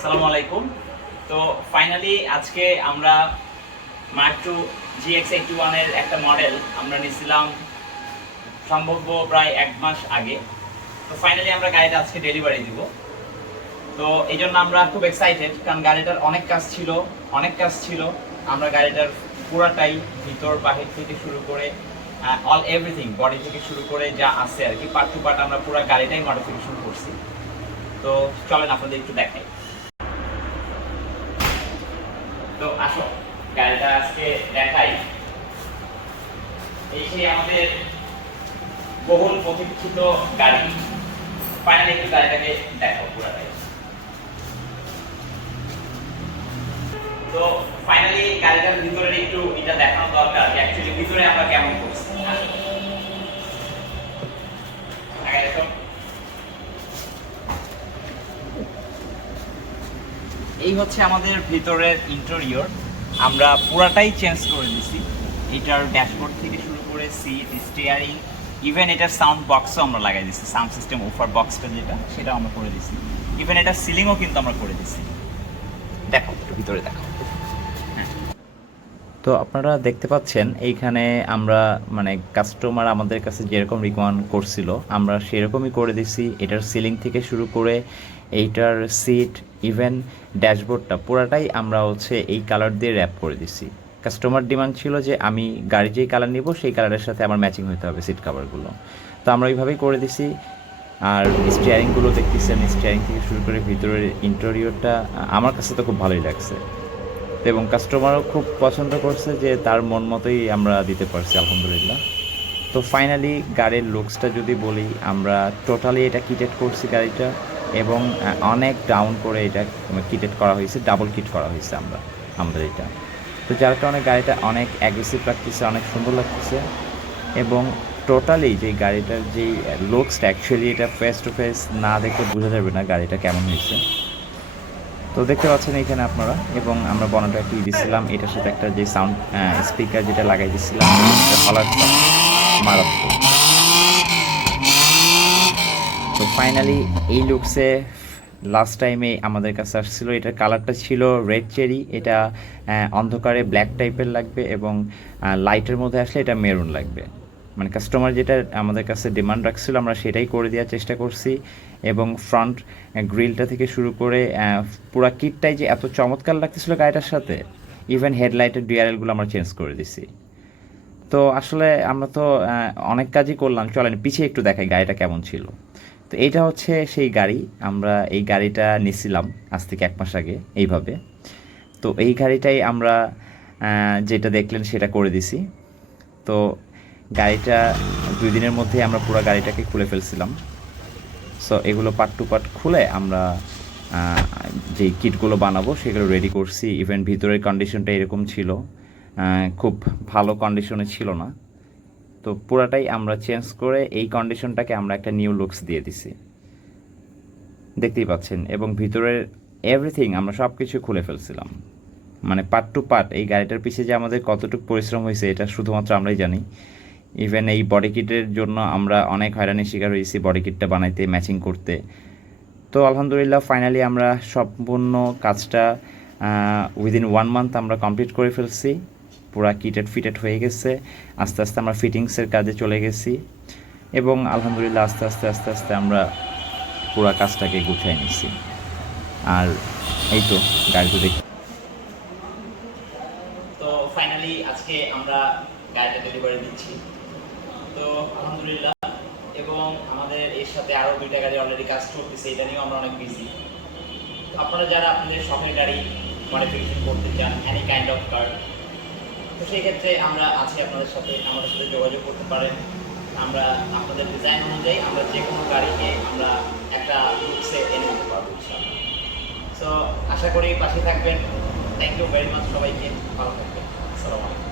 আসসালামু আলাইকুম। তো ফাইনালি আজকে আমরা মার্ক টু GX81 এর একটা মডেল আমরা নিয়েছিলাম সম্ভবত প্রায় 1 মাস আগে। তো ফাইনালি আমরা গাড়িটা আজকে ডেলিভারি দিব। তো এই জন্য আমরা খুব এক্সাইটেড, কারণ গাড়িটার অনেক কাজ ছিল। আমরা গাড়িটার পুরাটাই ভিতর বাহির থেকে শুরু করে অল এভরিথিং, বডি থেকে শুরু করে যা আছে আর কি, পার্ট টু পার্ট আমরা পুরো গাড়িটাই মডিফিকেশন করছি। তো চলেন আপনাদের একটু দেখাই। তো আসো গাড়িটা আজকে দেখাই। এই সেই আমাদের বহুল প্রতীক্ষিত গাড়ি। ফাইনালি একটু গাড়িটাকে দেখাও পুরাটাই। তো ফাইনালি গাড়িটার ভিতরে একটু এটা দেখানো দরকার যে অ্যাকচুয়ালি ভিতরে আমরা কেমন করছি। এই হচ্ছে আমাদের ভিতরের ইন্টেরিয়র। আমরা পুরাটাই চেঞ্জ করে দিছি। এটার ড্যাশবোর্ড থেকে শুরু করে সিট, স্টিয়ারিং, ইভেন এটার সাউন্ড বক্সও আমরা লাগাই দিছি। সাউন্ড সিস্টেম ওফার বক্সটা যেটা, সেটাও আমরা করে দিছি। ইভেন এটার সিলিংও কিন্তু আমরা করে দিছি। দেখো একটু ভিতরে দেখো। তো আপনারা দেখতে পাচ্ছেন এইখানে আমরা কাস্টমার আমাদের কাছে যেরকম রিকমেন্ড করছিল আমরা সেরকমই করে দিছি। এটার সিলিং থেকে শুরু করে এইটার সিট, ইভেন ড্যাশবোর্ডটা পুরাটাই আমরা এই কালার দিয়ে র্যাপ করে দিছি। কাস্টমার ডিমান্ড ছিল যে আমি গাড়ি যেই কালার নিব সেই কালারের সাথে আমার ম্যাচিং হতে হবে সিট কাভারগুলো। তো আমরা ওইভাবেই করে দিছি। আর স্টিয়ারিংগুলো দেখতেছেন, স্টিয়ারিং থেকে শুরু করে ভিতরের ইন্টেরিয়রটা আমার কাছে তো খুব ভালোই লাগছে এবং কাস্টমারও খুব পছন্দ করছে যে তার মন মতোই আমরা দিতে পারছি আলহামদুলিল্লাহ। তো ফাইনালি গাড়ির লুকসটা যদি বলি, আমরা টোটালি এটা কিটেড করছি গাড়িটা এবং অনেক ডাউন করে এটা কিটেড করা হয়েছে, ডাবল কিট করা হয়েছে আমাদের এটা। তো যার কারণে গাড়িটা অনেক অ্যাগ্রেসিভ লাগতেছে, অনেক সুন্দর লাগতেছে এবং টোটালি যে গাড়িটার যেই লুকসটা অ্যাকচুয়ালি এটা ফেস টু ফেস না দেখলে বোঝা যাবে না গাড়িটা কেমন হয়েছে। তো দেখতে পাচ্ছেন এখানে আপনারা, এবং আমরা বনাটা কি দিছিলাম এটার সাথে একটা যে সাউন্ড স্পিকার যেটা লাগাই দিছিলাম, মারাত্মক। তো ফাইনালি এই লুকসে লাস্ট টাইমে আমাদের কাছে আসছিল, এটার কালারটা ছিল রেড চেরি। এটা অন্ধকারে ব্ল্যাক টাইপের লাগবে এবং লাইটের মধ্যে আসলে এটা মেরুন লাগবে। কাস্টমার যেটা আমাদের কাছে ডিমান্ড রাখছিল আমরা সেটাই করে দেওয়ার চেষ্টা করছি। এবং ফ্রন্ট গ্রিলটা থেকে শুরু করে পুরা কিটটাই যে এত চমৎকার লাগতেছিল গাড়িটার সাথে, ইভেন হেডলাইটের ডিআরএলগুলো আমরা চেঞ্জ করে দিছি। তো আসলে আমরা তো অনেক কাজই করলাম, চলেন পিছিয়ে একটু দেখাই গাড়িটা কেমন ছিল। তো এইটা হচ্ছে সেই গাড়ি, আমরা এই গাড়িটা নিছিলাম আজ থেকে 1 মাস আগে এইভাবে। তো এই গাড়িটাই আমরা যেটা দেখলেন সেটা করে দিছি। তো গাড়িটা 2 দিনের মধ্যে আমরা পুরো গাড়িটাকে খুলে ফেলছিলাম। সো এগুলো পার্ট টু পার্ট খুলে আমরা যেই কিটগুলো বানাবো সেগুলো রেডি করছি। ইভেন ভিতরের কন্ডিশনটা এরকম ছিল, খুব ভালো কন্ডিশনে ছিল না। তো পুরাটাই আমরা চেঞ্জ করে এই কন্ডিশনটাকে আমরা একটা নিউ লুকস দিয়ে দিছি, দেখতেই পাচ্ছেন। এবং ভিতরের এভরিথিং আমরা সব কিছু খুলে ফেলছিলাম, পার্ট টু পার্ট। এই গাড়িটার পিছিয়ে যে আমাদের কতটুকু পরিশ্রম হয়েছে এটা শুধুমাত্র আমরাই জানি। ইভেন এই বডি কিটের জন্য আমরা অনেক হয়রানির শিকার হয়েছি বডি কিটটা বানাইতে, ম্যাচিং করতে। তো আলহামদুলিল্লাহ ফাইনালি আমরা সম্পূর্ণ কাজটা উইদিন 1 মান্থ আমরা কমপ্লিট করে ফেলছি। পুরা কিটেড ফিটেড হয়ে গেছে। আস্তে আস্তে আমরা ফিটিংসের কাজে চলে গেছি এবং আলহামদুলিল্লাহ আস্তে আস্তে আমরা পুরা কাজটাকে গুছিয়ে নিচ্ছি। আর এই তো গাড়িটা দেখি। তো ফাইনালি আজকে আমরা গাড়িটা ডেলিভারি দিচ্ছি। তো আলহামদুলিল্লাহ, এবং আমাদের এর সাথে আরও 2টা গাড়ি অলরেডি কাজ চলতেছে, এটা নিয়েও আমরা অনেক বিজি। আপনারা যারা আপনাদের শখের গাড়ি মডিফিকেশন করতে চান, এনি কাইন্ড অফ কার, তো সেই ক্ষেত্রে আমরা আছি আপনাদের সাথে, আমাদের সাথে যোগাযোগ করতে পারেন। আমরা আপনাদের ডিজাইন অনুযায়ী আমরা যে কোনো গাড়িকে আমরা একটা লুকসে এনে দিতে পারবো। সো আশা করি পাশে থাকবেন। থ্যাংক ইউ ভেরি মাচ সবাইকে, ভালো থাকবেন। আসসালামু আলাইকুম।